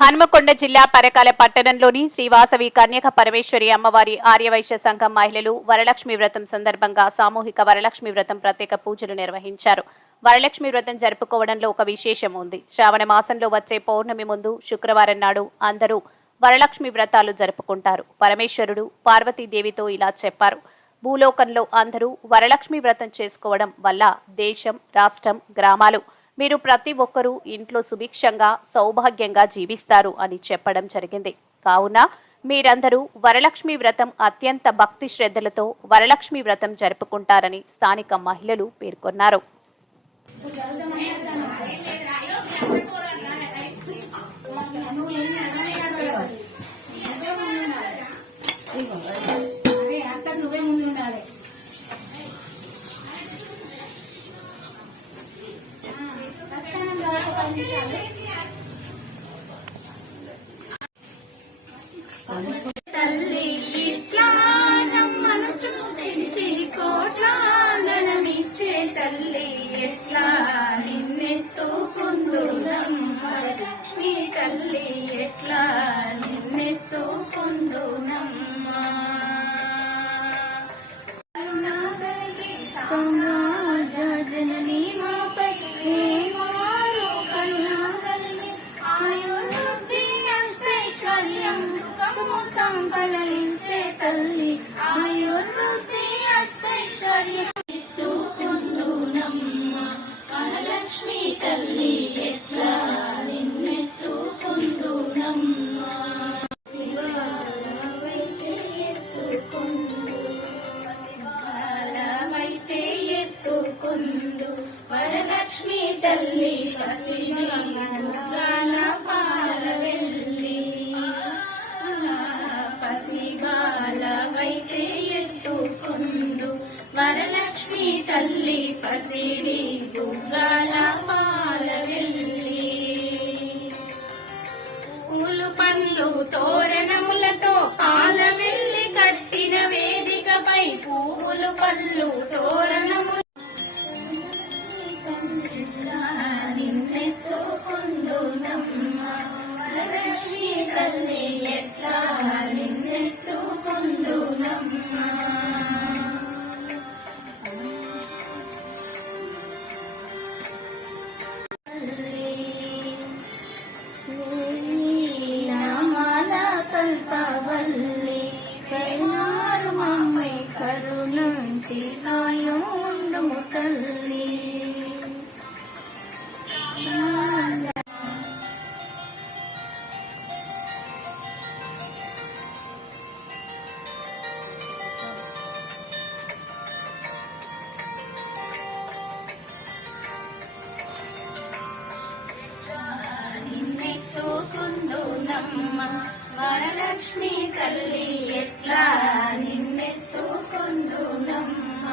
హన్మకొండ జిల్లా పరకాల పట్టణంలోని శ్రీవాసవి కన్యక పరమేశ్వరి అమ్మవారి ఆర్యవైశ్య సంఘం మహిళలు వరలక్ష్మి వ్రతం సందర్భంగా సామూహిక వరలక్ష్మి వ్రతం ప్రత్యేక పూజలు నిర్వహించారు. వరలక్ష్మి వ్రతం జరుపుకోవడంలో ఒక విశేషం ఉంది. శ్రావణ మాసంలో వచ్చే పౌర్ణమి ముందు శుక్రవారం నాడు అందరూ వరలక్ష్మి వ్రతాలు జరుపుకుంటారు. పరమేశ్వరుడు పార్వతీదేవితో ఇలా చెప్పారు: భూలోకంలో అందరూ వరలక్ష్మి వ్రతం చేసుకోవడం వల్ల దేశం, రాష్ట్రం, గ్రామాలు మీరు ప్రతి ఒక్కరూ ఇంట్లో సుభిక్షంగా సౌభాగ్యంగా జీవిస్తారు అని చెప్పడం జరిగింది. కావున మీరందరూ వరలక్ష్మి వ్రతం అత్యంత భక్తి శ్రద్ధలతో వరలక్ష్మి వ్రతం జరుపుకుంటారని స్థానిక మహిళలు పేర్కొన్నారు. తల్లి ఇట్లా నమ్మను చూపించి కోట్లాంగనమిచ్చే తల్లి ఎట్లా నిన్నెత్తుకుందునమ్మ లక్ష్మీ తల్లి ఎట్లా నిన్నెత్తుకుందునమ్మ సమాజ జననీ మాపై హేమారు కరుణాగలిని ఆయుర్వృద్ధి అష్టైశ్వర్యం సంపలించే తల్లి ఆయుర్వృద్ధి అష్టైశ్వర్యం ఎత్తుకుందునమ్మ వరలక్ష్మి తల్లి ఎట్లా నిన్నెత్తుకుందునమ్మ శివాలవైతే ఎత్తుకుందు వరలక్ష్మి తల్లి పసిడి ముగ్గాల పాలవెల్లి పసిబాలవైతే ఎత్తుకుందు వరలక్ష్మి తల్లి పసిడి బుగ్గాల పాలవెల్లి పూలు పండ్లు తోరణములతో పాలవెల్లి కట్టిన వేదికపై పువ్వులు పళ్ళు తోరణములు నిన్నెత్తుకుందునమ్మ వరలక్ష్మి తల్లి ఎట్లా నిన్నెత్తుకుందునమ్మ నామాల కల్పవల్లి కరుణారు మమ్మై కరుణించి సాయం ఉండుము తల్లి నిన్నెత్తుకుందునమ్మ వరలక్ష్మి తల్లి ఎట్లా నిన్నెత్తుకుందునమ్మ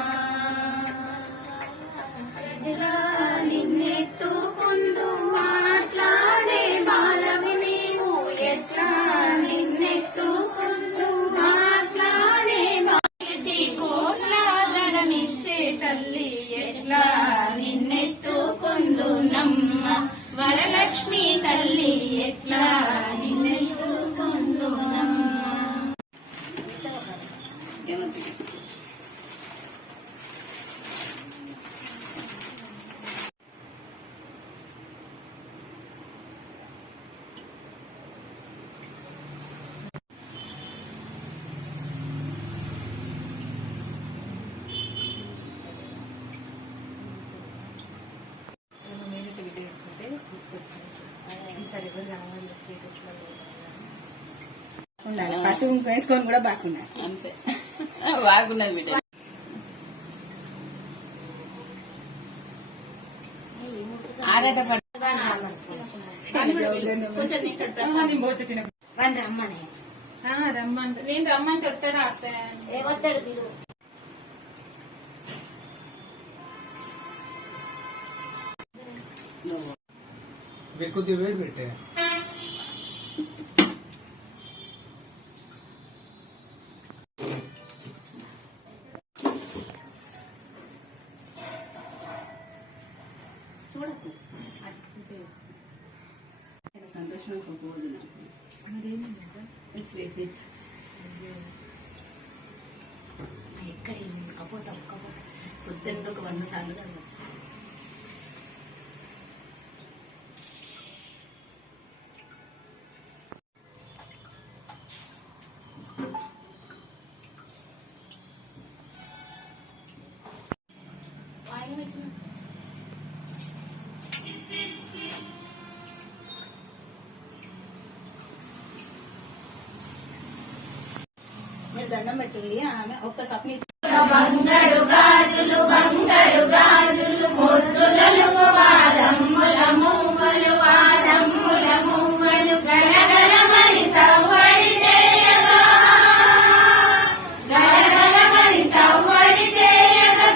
ఎలా నిన్నెత్తుకుందు మాట్లాడే బాలవి నీవు ఎట్లా నిన్నెత్తుకుందు మాట్లాడే బాలిచి కోట్లాదనమిచ్చే తల్లి ఎట్లా నిన్నెత్తుకుందునమ్మ వరలక్ష్మి తల్లి ఎట్లా నిన్నెత్తుకుందునమ్మ ఉండాలి. పసుపు వేసుకొని కూడా బాగున్నాయి. అంతే బాగున్నది బిడ్డ. ఆగట రమ్మంటే నేను రమ్మంటే వస్తాడా వస్తాడు కొద్దిగా వేడి పెట్టే చూడకు సంతోషం ఒక పోదు స్వీట్ ఎక్కడ కపోతా పొద్దున్న ఒక 100 సార్లు కలవచ్చు. మీరు దండం పెట్టుర్రి ఆమె ఒక్క సప్ని బంగారు గాజులు ముద్దులను వాదమ్ముల మువ్వలు గలగలమని సవ్వడి చేయగా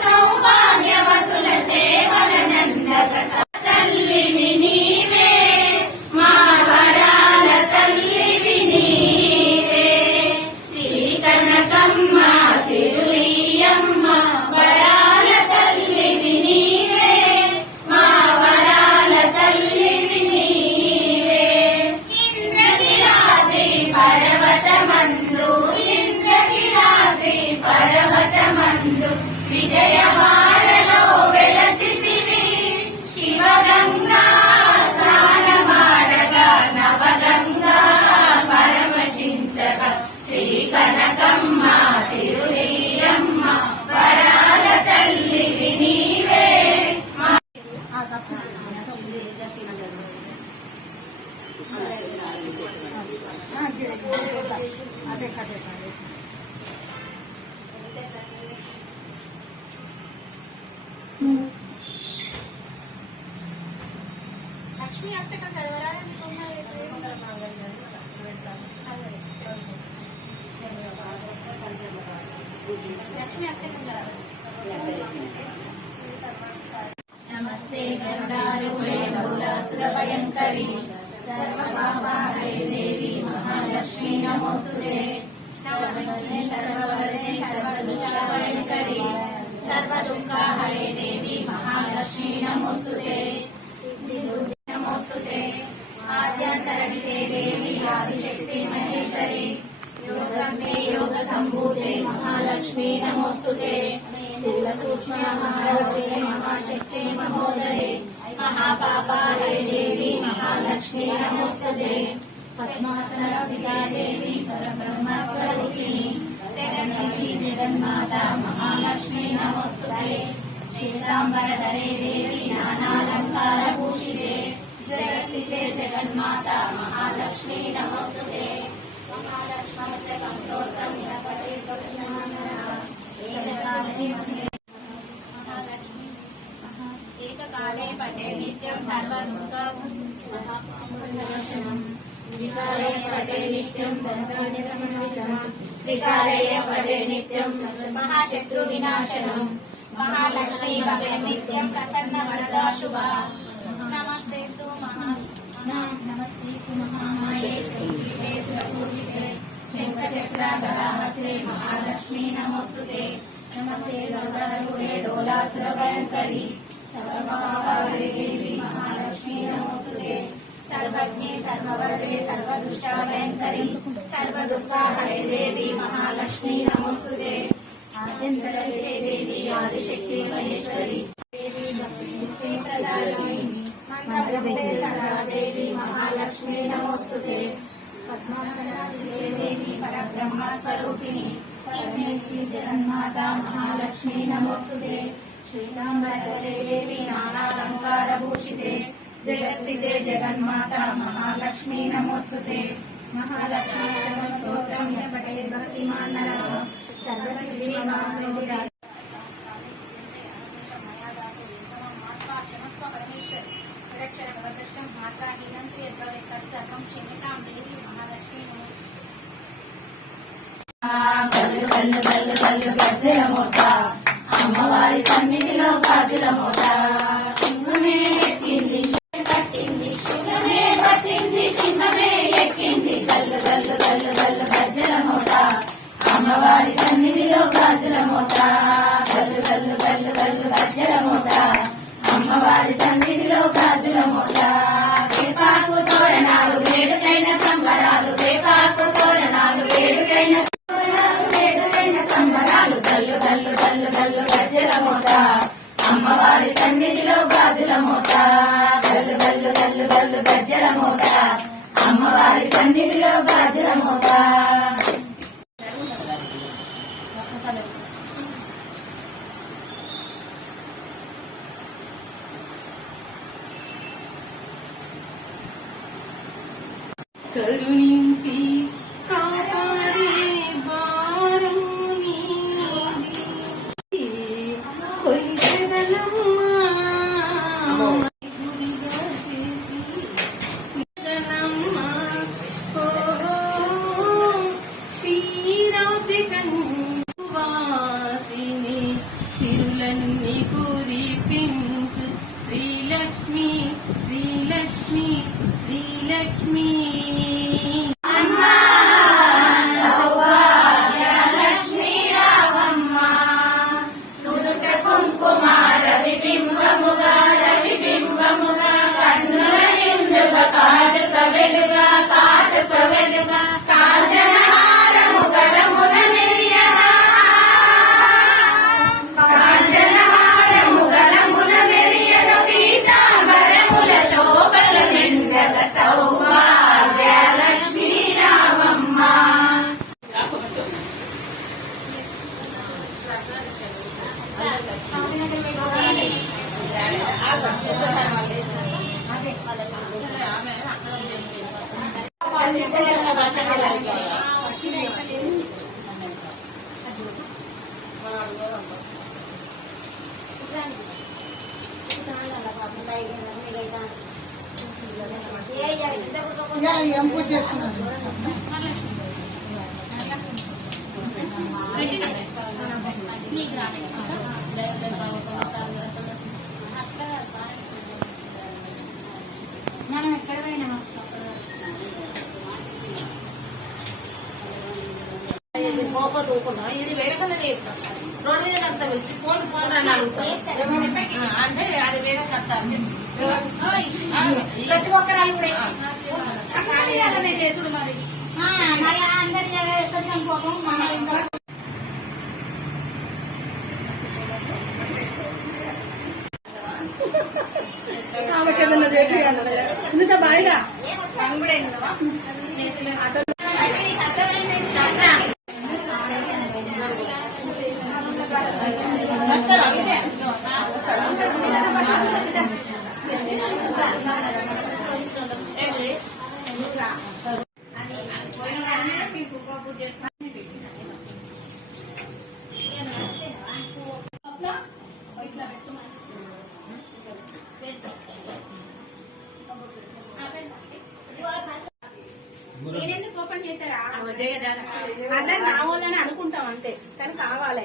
సౌభాగ్యవతుల సేవల నందక తల్లివి నీవే మా వరాల తల్లివి నీవే శ్రీ కనకమ్మ సిరులియమ్మ వరాల తల్లివి నీవే మా వరాల తల్లివి నీవే ఇంద్రకిలాద్రి పర్వతమందు విజయవాడలో వెలసితివి శివగంగా స్నానమాడగా నవగంగా పరమశించగా శ్రీ కనకమ్మ సిరులియమ్మ వరాల తల్లివి నీవే అదే కదే లక్ష్మీ అష్టకం చదవరా లక్ష్మీ అష్టకం నమస్తే గరుడారూఢే బహుళాసురభయంకరి సర్వపాపహరే దేవి మహాలక్ష్మీ నమోస్తుతే నమస్తే సర్వవరదే సర్వదుఃఖభయంకరి సర్వదుఃఖహరే దేవి మహాలక్ష్మీ నమోస్తుతే నమోస్తుతే ఆద్యాంతరహితే దేవి ఆదిశక్తి మహేశ్వరి యోగంతే యోగ సంభూతే మహాలక్ష్మీ నమోస్తుతే స్థూల సూక్ష్మ మహారౌద్రే మహాశక్తి మహోదరే మహాపాపాయ దేవి మహాలక్ష్మీ నమోస్తుతే పద్మాసన స్థితా దేవి పరబ్రహ్మస్వరూపిణి జగన్మాత జగన్మాత మహాలక్ష్మీ నమోస్తుతే శ్వేతాంబరధరే దేవి నానాలంకార భూషితే జగస్థితే జగన్మాత మహాలక్ష్మీ నమోస్తుతే మహాలక్ష్మీష్టకం స్తోత్రం జపతే ఏకకాలే పటే నిత్యం సర్వదుఃఖం వికారే పటే నిత్యం సర్వసమన్వితం త్రికాలే పటే నిత్యం మహాశత్రు వినాశనం మహాలక్ష్మీ భవే నిత్యం ప్రసన్న వరదా శుభ నమస్తేస్తు మహామాయే శ్రీపీఠే సురపూజితే శంఖచక్రాగదాహస్తే మహాలక్ష్మీ నమోస్తుతే నమస్తే గరుడారూఢే డోలాసురభయంకరి సర్వపాపహరే దేవి మహాలక్ష్మీ నమోస్తుతే సర్వజ్ఞే సర్వవరదే సర్వదుష్టాభయంకరి సర్వదుఃఖహరే దేవి మహాలక్ష్మీ నమోస్తుతే ఆద్యంతరహితే దేవి ఆదిశక్తి మహేశ్వరి దేవి భక్తి ప్రదాయిని మంత్రప్రదే సదా దేవి మహాలక్ష్మీ నమోస్తుతే పద్మాసనస్థితే దేవి పరబ్రహ్మస్వరూపిణి పరమేశ్వరి జగన్మాత మహాలక్ష్మీ నమోస్తుతే శ్వేతాంబరధరే దేవి నానాలంకార భూషితే జగస్థితే జగన్మాత మహాలక్ష్మీ నమోస్తుతే మహాలక్ష్మీ స్తోత్రం పఠే భక్తిమాన్ నరః సర్వసిద్ధి మహాయోగి అమ్మవారి సన్నిధిలో గాజుల మోత సింహమే ఎక్కింది పట్టింది సింహమే పట్టింది సింహమే ఎక్కింది గల్లు గల్లు గల్లు గల్లు గజ్జల మోత అమ్మవారి సన్నిధిలో గాజుల మోత గల్లు గల్లు గల్లు గల్లు గజ్జల మోత అమ్మవారి సన్నిధిలో గాజుల మోత వేపాకు తోరణాలు గల్లు గజ్జల మోత అమ్మవారి సన్నిధిలో గాజుల మోత కరుణించి కాపాడే భారం నీది కొలిచెదనమ్మా గుడిగా చేసి ఇదనమ్మా ఓ శ్రీరౌతి కన్వాసిని సిరులన్నీ కురిపించు శ్రీలక్ష్మి శ్రీలక్ష్మి శ్రీలక్ష్మి ఏం పూజ చేస్తున్నారు మనం ఎక్కడ పోయినా కోప తూకుండా ఇది వేడకన్నా చేస్తాం రోడ్డు మీద కడతా వచ్చి ఫోన్ ఫోన్ అని అడుగుతాం అంటే అది వేరే కట్టాలి ప్రతి ఒక్కరాలు కూడా చేసుడు మరి మరి అందరి కొంచెం కోపం మన ఇంట్లో ఇంత బాయిగా నేనెందుకు ఓపెన్ చేశారా అదే కావాలని అనుకుంటాం అంతే కానీ కావాలి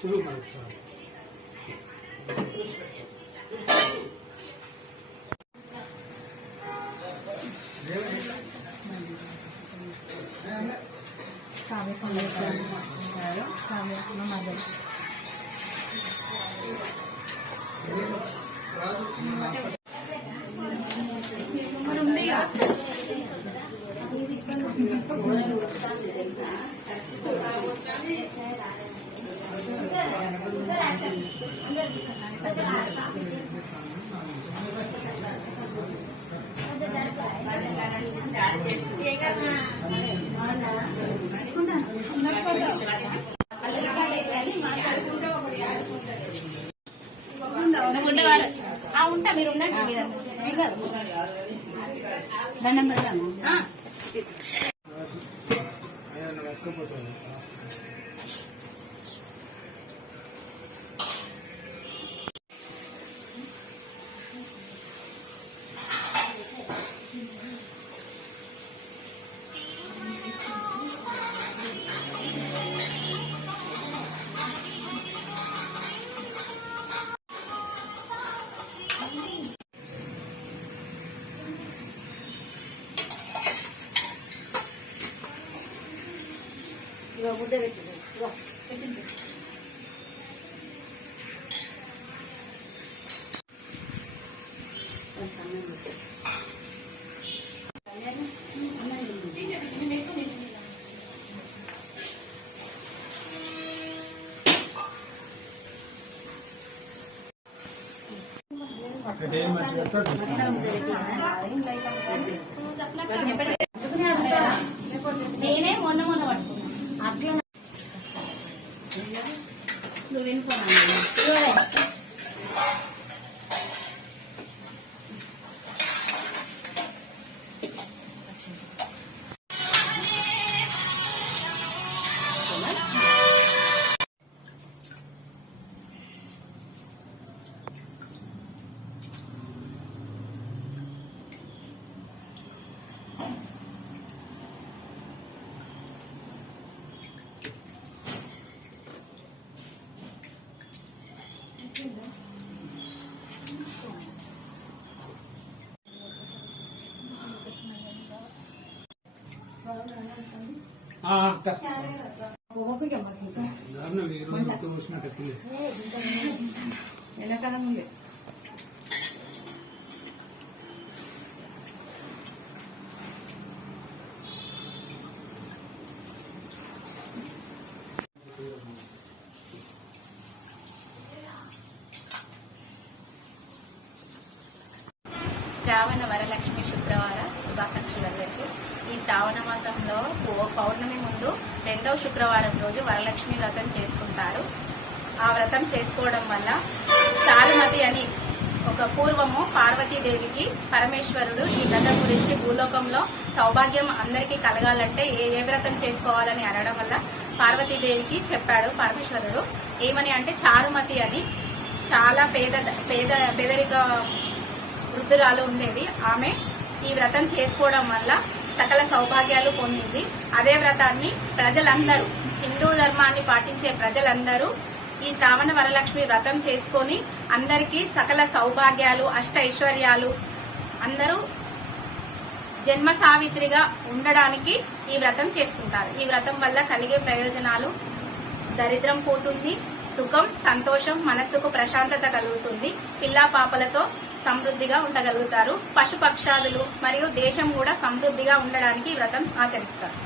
చూడు మరి ఒకసారి. ఉంటా మీరు ఉండండి దండం పెడతాను ముద్ద పెట్టింది అదేం మంచిగా నేనే మొన్న పట్టుకున్నా అట్లా నువ్వు తినిపోనా అక్క దారుణం ఈ రోజు మొత్తం చూసినట్టు ఎప్పుడు శ్రావణ వరలక్ష్మి శుక్రవార శుభాకాంక్షలందరికీ. ఈ శ్రావణ మాసంలో పౌర్ణమి ముందు 2వ శుక్రవారం రోజు వరలక్ష్మి వ్రతం చేసుకుంటారు. ఆ వ్రతం చేసుకోవడం వల్ల చారుమతి అని ఒక పూర్వము పార్వతీదేవికి పరమేశ్వరుడు ఈ వ్రతం గురించి భూలోకంలో సౌభాగ్యం అందరికీ కలగాలంటే ఏ వ్రతం చేసుకోవాలని అనడం వల్ల పార్వతీదేవికి చెప్పాడు పరమేశ్వరుడు. ఏమని అంటే చారుమతి అని చాలా పేదరిక వృద్ధురాలు ఉండేది. ఆమె ఈ వ్రతం చేసుకోవడం వల్ల సకల సౌభాగ్యాలు పొందింది. అదే వ్రతాన్ని ప్రజలందరూ, హిందూ ధర్మాన్ని పాటించే ప్రజలందరూ ఈ శ్రావణ వరలక్ష్మి వ్రతం చేసుకొని అందరికీ సకల సౌభాగ్యాలు, అష్ట ఐశ్వర్యాలు, అందరూ జన్మ సావిత్రిగా ఉండడానికి ఈ వ్రతం చేసుకుంటారు. ఈ వ్రతం వల్ల కలిగే ప్రయోజనాలు: దరిద్రం పోతుంది, సుఖం, సంతోషం, మనస్సుకు ప్రశాంతత కలుగుతుంది, పిల్లా పాపలతో సమృద్ధిగా ఉండగలుగుతారు, పశుపక్షాదులు మరియు దేశం కూడా సమృద్ధిగా ఉండడానికి ఈ వ్రతం ఆచరిస్తారు.